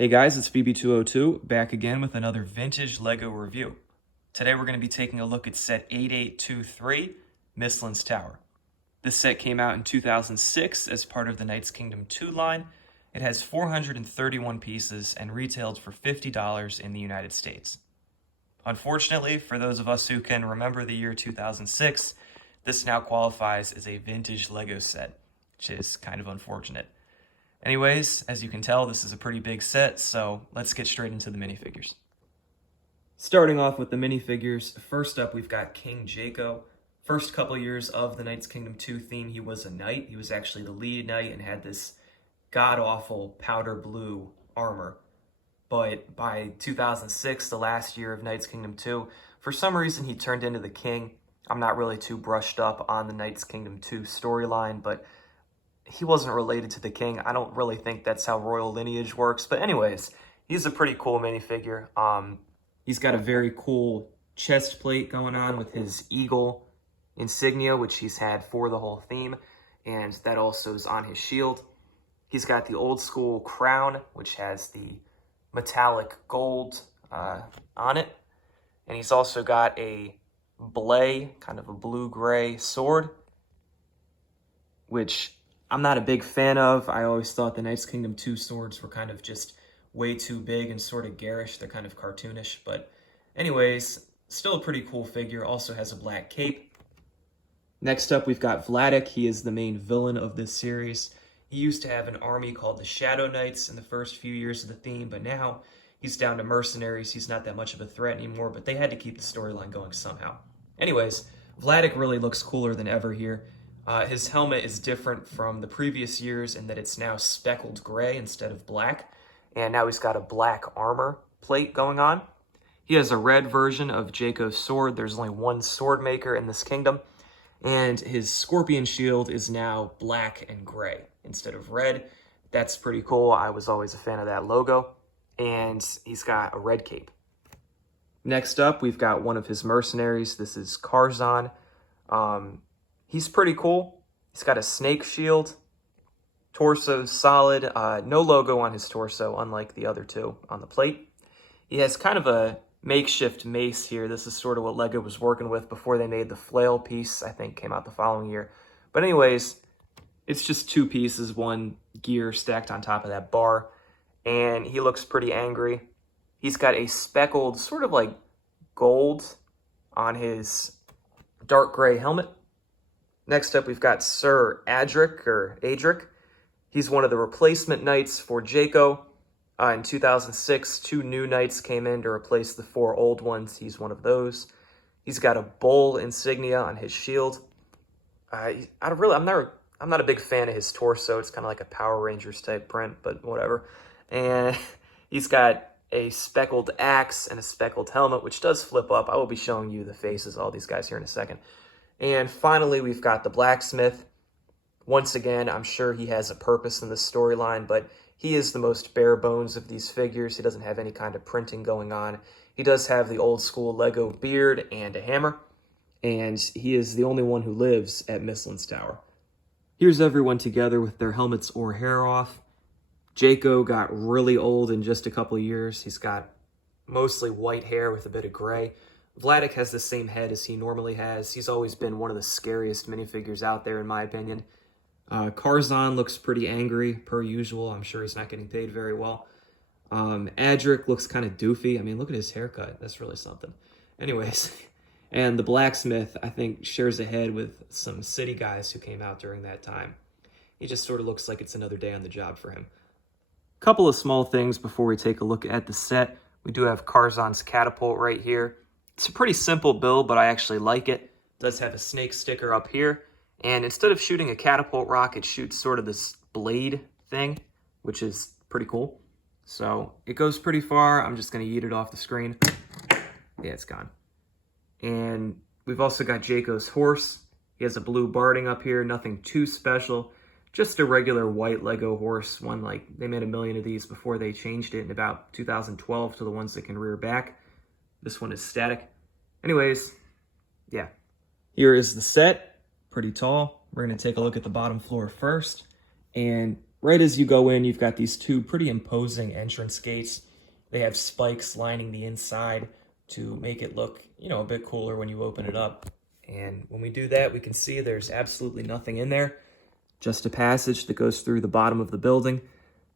Hey guys, it's BB202 back again with another vintage LEGO review. Today we're going to be taking a look at set 8823, Mistlands Tower. This set came out in 2006 as part of the Knights Kingdom 2 line. It has 431 pieces and retailed for $50 in the United States. Unfortunately, for those of us who can remember the year 2006, this now qualifies as a vintage LEGO set, which is kind of unfortunate. Anyways, as you can tell, this is a pretty big set, so let's get straight into the minifigures. Starting off with the minifigures, first up we've got King Jaco. First couple years of the Knights Kingdom 2 theme, he was a knight. He was actually the lead knight and had this god-awful powder blue armor. But by 2006, the last year of Knights Kingdom 2, for some reason he turned into the king. I'm not really too brushed up on the Knights Kingdom 2 storyline, but he wasn't related to the king. I don't really think that's how royal lineage works. But anyways, he's a pretty cool minifigure. He's got a very cool chest plate going on with his eagle insignia, which he's had for the whole theme. And that also is on his shield. He's got the old school crown, which has the metallic gold on it. And he's also got a blay, kind of a blue-gray sword, which I'm not a big fan of. I always thought the Knights Kingdom 2 swords were kind of just way too big and sort of garish. They're kind of cartoonish. But anyways, still a pretty cool figure. Also has a black cape. Next up, we've got Vladek. He is the main villain of this series. He used to have an army called the Shadow Knights in the first few years of the theme, but now he's down to mercenaries. He's not that much of a threat anymore, but they had to keep the storyline going somehow. Anyways, Vladek really looks cooler than ever here. His helmet is different from the previous years in that it's now speckled gray instead of black. And now he's got a black armor plate going on. He has a red version of Jaco's sword. There's only one sword maker in this kingdom. And his scorpion shield is now black and gray instead of red. That's pretty cool. I was always a fan of that logo. And he's got a red cape. Next up, we've got one of his mercenaries. This is Karzan. He's pretty cool. He's got a snake shield. Torso's solid. No logo on his torso, unlike the other two on the plate. He has kind of a makeshift mace here. This is sort of what LEGO was working with before they made the flail piece, I think came out the following year. But anyways, it's just two pieces, one gear stacked on top of that bar. And he looks pretty angry. He's got a speckled, sort of like gold on his dark gray helmet. Next up, we've got Sir Adric. He's one of the replacement knights for Jaco. In 2006, 2 new knights came in to replace the 4 old ones. He's one of those. He's got a bull insignia on his shield. I'm not a big fan of his torso. It's kind of like a Power Rangers type print, but whatever. And he's got a speckled axe and a speckled helmet, which does flip up. I will be showing you the faces of all these guys here in a second. And finally, we've got the blacksmith. Once again, I'm sure he has a purpose in this storyline, but he is the most bare bones of these figures. He doesn't have any kind of printing going on. He does have the old school LEGO beard and a hammer, and he is the only one who lives at Mistlands Tower. Here's everyone together with their helmets or hair off. Jaco got really old in just a couple of years. He's got mostly white hair with a bit of gray. Vladek has the same head as he normally has. He's always been one of the scariest minifigures out there, in my opinion. Karzan looks pretty angry, per usual. I'm sure he's not getting paid very well. Adric looks kind of doofy. I mean, look at his haircut. That's really something. Anyways, and the blacksmith, I think, shares a head with some city guys who came out during that time. He just sort of looks like it's another day on the job for him. Couple of small things before we take a look at the set. We do have Karzan's catapult right here. It's a pretty simple build, but I actually like it. It does have a snake sticker up here. And instead of shooting a catapult rock, it shoots sort of this blade thing, which is pretty cool. So it goes pretty far. I'm just going to yeet it off the screen. Yeah, it's gone. And we've also got Jaco's horse. He has a blue barding up here, nothing too special. Just a regular white Lego horse, one like they made a million of these before they changed it in about 2012 to the ones that can rear back. This one is static. Anyways, yeah. Here is the set. Pretty tall. We're going to take a look at the bottom floor first. And right as you go in, you've got these two pretty imposing entrance gates. They have spikes lining the inside to make it look, you know, a bit cooler when you open it up. And when we do that, we can see there's absolutely nothing in there. Just a passage that goes through the bottom of the building.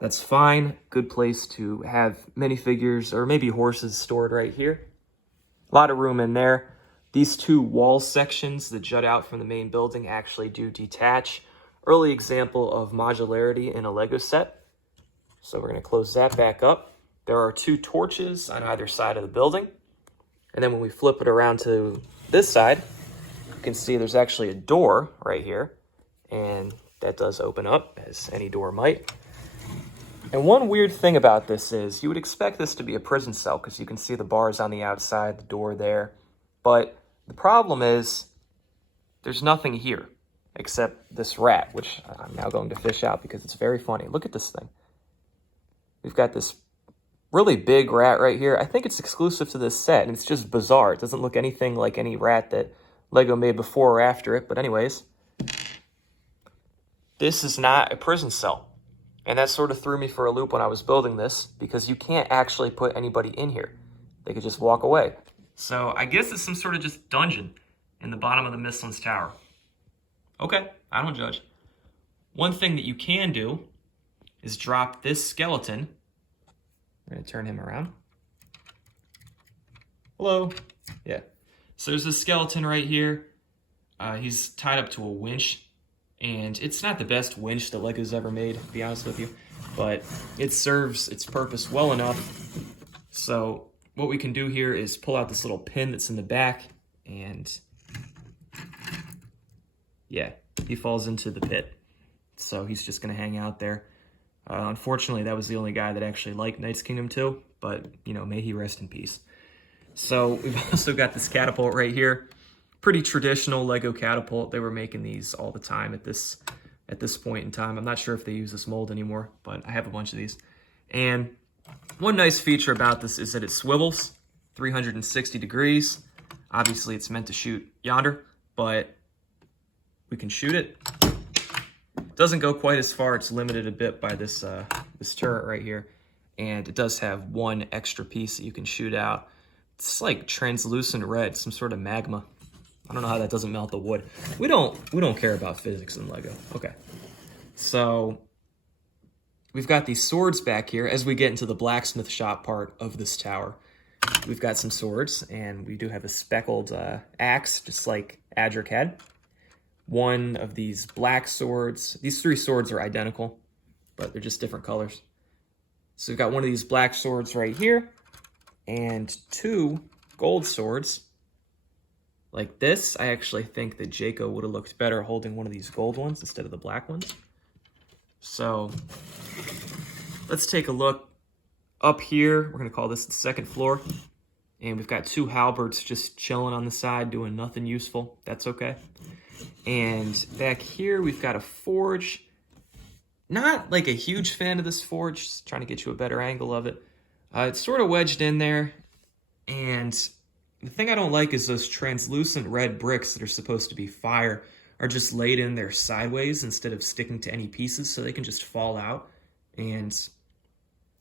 That's fine. Good place to have minifigures or maybe horses stored right here. A lot of room in there. These two wall sections that jut out from the main building actually do detach. Early example of modularity in a Lego set. So we're going to close that back up. There are two torches on either side of the building. And then when we flip it around to this side, you can see there's actually a door right here. And that does open up, as any door might. And one weird thing about this is you would expect this to be a prison cell because you can see the bars on the outside, the door there. But the problem is there's nothing here except this rat, which I'm now going to fish out because it's very funny. Look at this thing. We've got this really big rat right here. I think it's exclusive to this set, and it's just bizarre. It doesn't look anything like any rat that Lego made before or after it. But anyways, this is not a prison cell. And that sort of threw me for a loop when I was building this because you can't actually put anybody in here. They could just walk away. So I guess it's some sort of just dungeon in the bottom of the Mistlands Tower. Okay, I don't judge. One thing that you can do is drop this skeleton. I'm going to turn him around. Hello. Yeah. So there's this skeleton right here. He's tied up to a winch. And it's not the best winch that Lego's ever made, to be honest with you. But it serves its purpose well enough. So what we can do here is pull out this little pin that's in the back. And yeah, he falls into the pit. So he's just going to hang out there. Unfortunately, that was the only guy that actually liked Knight's Kingdom 2. But, you know, may he rest in peace. So we've also got this catapult right here. Pretty traditional Lego catapult. They were making these all the time at this point in time. I'm not sure if they use this mold anymore, but I have a bunch of these. And one nice feature about this is that it swivels 360 degrees. Obviously, it's meant to shoot yonder, but we can shoot it. Doesn't go quite as far. It's limited a bit by this this turret right here. And it does have one extra piece that you can shoot out. It's like translucent red, some sort of magma. I don't know how that doesn't melt the wood. We don't care about physics in Lego. Okay. So we've got these swords back here. As we get into the blacksmith shop part of this tower, we've got some swords, and we do have a speckled axe, just like Adric had. One of these black swords. These three swords are identical, but they're just different colors. So we've got one of these black swords right here, and two gold swords. Like this, I actually think that Jaco would have looked better holding one of these gold ones instead of the black ones. So let's take a look up here. We're going to call this the second floor. And we've got two halberds just chilling on the side, doing nothing useful. That's okay. And back here, we've got a forge. Not like a huge fan of this forge, just trying to get you a better angle of it. It's sort of wedged in there. And the thing I don't like is those translucent red bricks that are supposed to be fire are just laid in there sideways instead of sticking to any pieces, so they can just fall out. And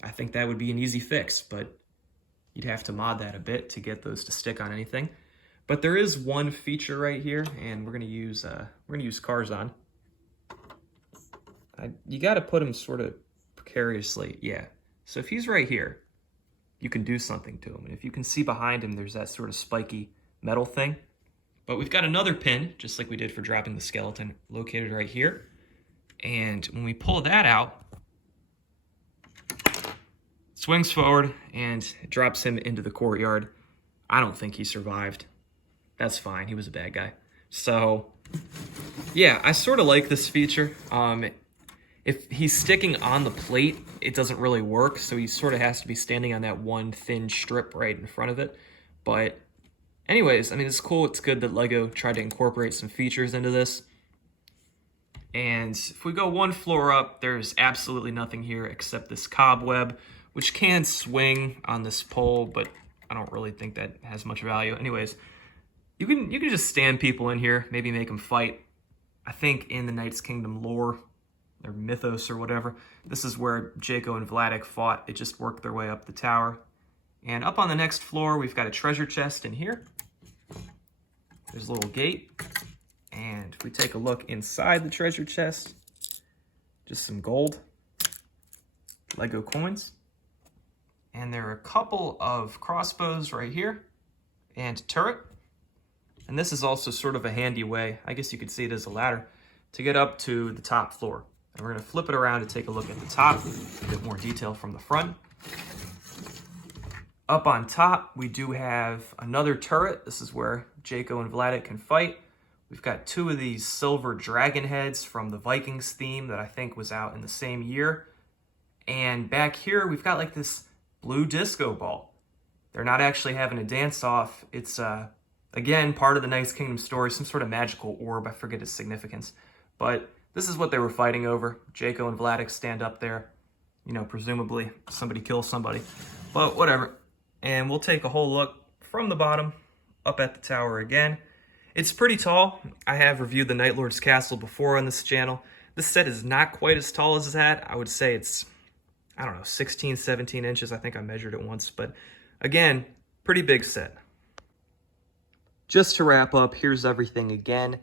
I think that would be an easy fix, but you'd have to mod that a bit to get those to stick on anything. But there is one feature right here, and we're gonna use Karzan. You got to put him sort of precariously, yeah. So if he's right here, you can do something to him. And if you can see behind him, there's that sort of spiky metal thing. But we've got another pin, just like we did for dropping the skeleton, located right here. And when we pull that out, swings forward and drops him into the courtyard. I don't think he survived. That's fine, he was a bad guy. So, yeah, I sort of like this feature. If he's sticking on the plate, it doesn't really work, so he sort of has to be standing on that one thin strip right in front of it. But anyways, I mean, it's cool. It's good that Lego tried to incorporate some features into this. And if we go one floor up, there's absolutely nothing here except this cobweb, which can swing on this pole, but I don't really think that has much value. Anyways, you can just stand people in here, maybe make them fight. I think in the Knight's Kingdom lore, their mythos or whatever. This is where Jaco and Vladik fought. They just worked their way up the tower. And up on the next floor, we've got a treasure chest in here. There's a little gate. And if we take a look inside the treasure chest, just some gold, Lego coins. And there are a couple of crossbows right here and a turret. And this is also sort of a handy way, I guess you could see it as a ladder, to get up to the top floor. And we're going to flip it around to take a look at the top, a bit more detail from the front. Up on top, we do have another turret. This is where Jaco and Vladik can fight. We've got two of these silver dragon heads from the Vikings theme that I think was out in the same year. And back here, we've got like this blue disco ball. They're not actually having a dance-off. It's, again, part of the Knights Kingdom story, some sort of magical orb. I forget its significance. But this is what they were fighting over. Jaco and Vladik stand up there. You know, presumably somebody kills somebody. But whatever. And we'll take a whole look from the bottom up at the tower again. It's pretty tall. I have reviewed the Night Lord's Castle before on this channel. This set is not quite as tall as that. I would say it's, I don't know, 16, 17 inches. I think I measured it once. But again, pretty big set. Just to wrap up, here's everything again.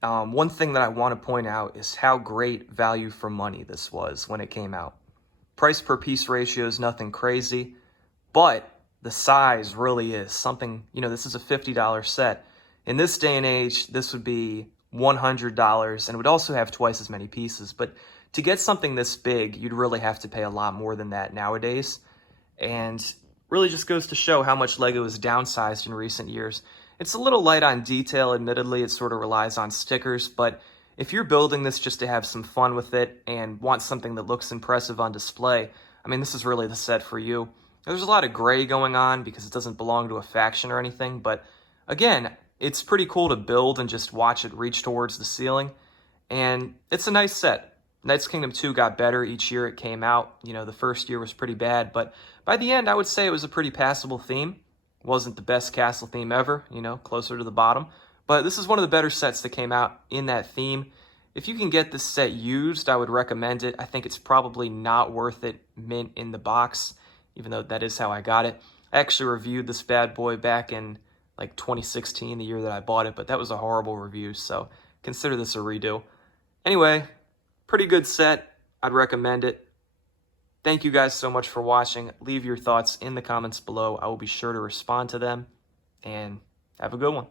One thing that I want to point out is how great value for money this was when it came out. Price per piece ratio is nothing crazy, but the size really is something, you know, this is a $50 set. In this day and age, this would be $100 and it would also have twice as many pieces. But to get something this big, you'd really have to pay a lot more than that nowadays. And really just goes to show how much Lego has downsized in recent years. It's a little light on detail, admittedly. It sort of relies on stickers. But if you're building this just to have some fun with it and want something that looks impressive on display, I mean, this is really the set for you. There's a lot of gray going on because it doesn't belong to a faction or anything. But again, it's pretty cool to build and just watch it reach towards the ceiling. And it's a nice set. Knights Kingdom 2 got better each year it came out. You know, the first year was pretty bad, but by the end, I would say it was a pretty passable theme. Wasn't the best castle theme ever, you know, closer to the bottom. But this is one of the better sets that came out in that theme. If you can get this set used, I would recommend it. I think it's probably not worth it mint in the box, even though that is how I got it. I actually reviewed this bad boy back in like 2016, the year that I bought it, but that was a horrible review, so consider this a redo. Anyway, pretty good set. I'd recommend it. Thank you guys so much for watching. Leave your thoughts in the comments below. I will be sure to respond to them, and have a good one.